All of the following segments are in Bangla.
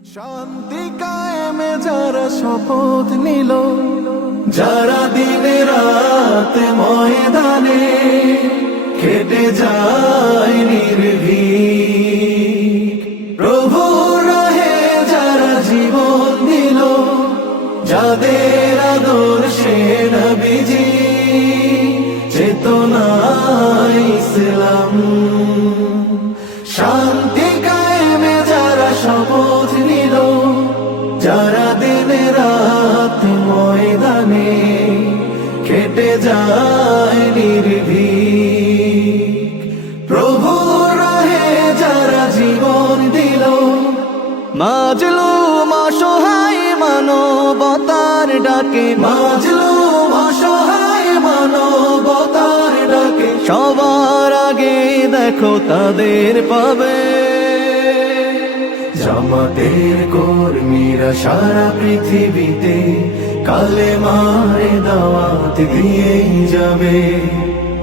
শান্তি কায়েমে যারা শপথ নিল, যারা দিনে রাতে ময়দানে খেটে যায় নির্ভীক, প্রভু রাহে যারা জীবন দিল, যাদের আদর্শে নবীজি চেতনা ইসলাম। শান্তি কায়েমে যারা শপথ নিল, যারা দিনে রাত ময়দানে খেটে যায় নির্ভীক, প্রভু রাহে যারা জীবন দিল, মাজলুম অসহায় মানবতার ডাকে, মাজলুম অসহায় মানবতার ডাকে, সবার আগে দেখো তাদের পাবে। জামাতের কর্মীরা সারা পৃথিবীতে কালেমার দাওয়াত দিয়েই যাবে।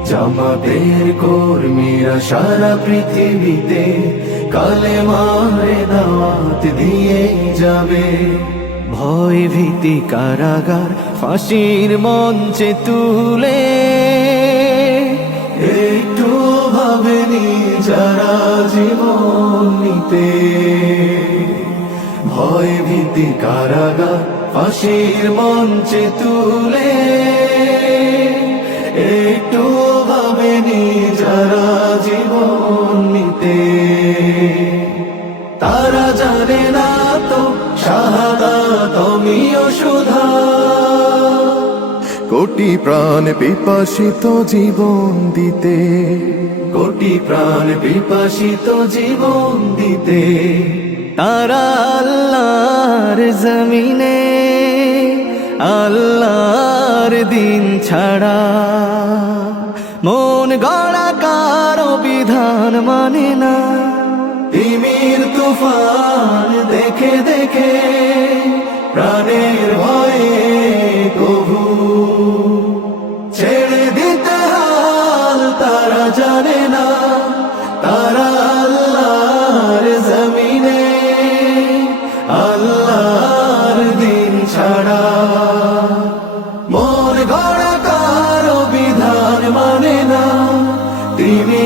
জামাতের কর্মীরা সারা পৃথিবীতে কালেমার দাওয়াত দিয়েই যাবে। ভয় ভীতি কারাগার ফাঁসির মঞ্চে তুলে একটু ভাবেনি যারা জীবন নিতে। ভয় ভীতি কারাগার ফাঁসির মঞ্চে তুলে একটু ভাবেনি যারা জীবন নিতে। তারা জানে না তো শাহাদাত অমীয় সুধা, কোটি প্রাণ পিপাসিত জীবন দিতে, কোটি প্রাণ পিপাসিত জীবন দিতে। তারা আল্লাহর জমিনে আল্লাহর দিন ছাড়া মন গড়া কারো বিধান মানে না। তিমির তুফান দেখে দেখে প্রাণের ভয়ে কবু ছেড়ে দিতে হাল তারা জানে না। তারা আল্লাহর জমিনে আল্লাহর দিন ছাড়া মন গড়া কারো বিধান মানে না। তিনি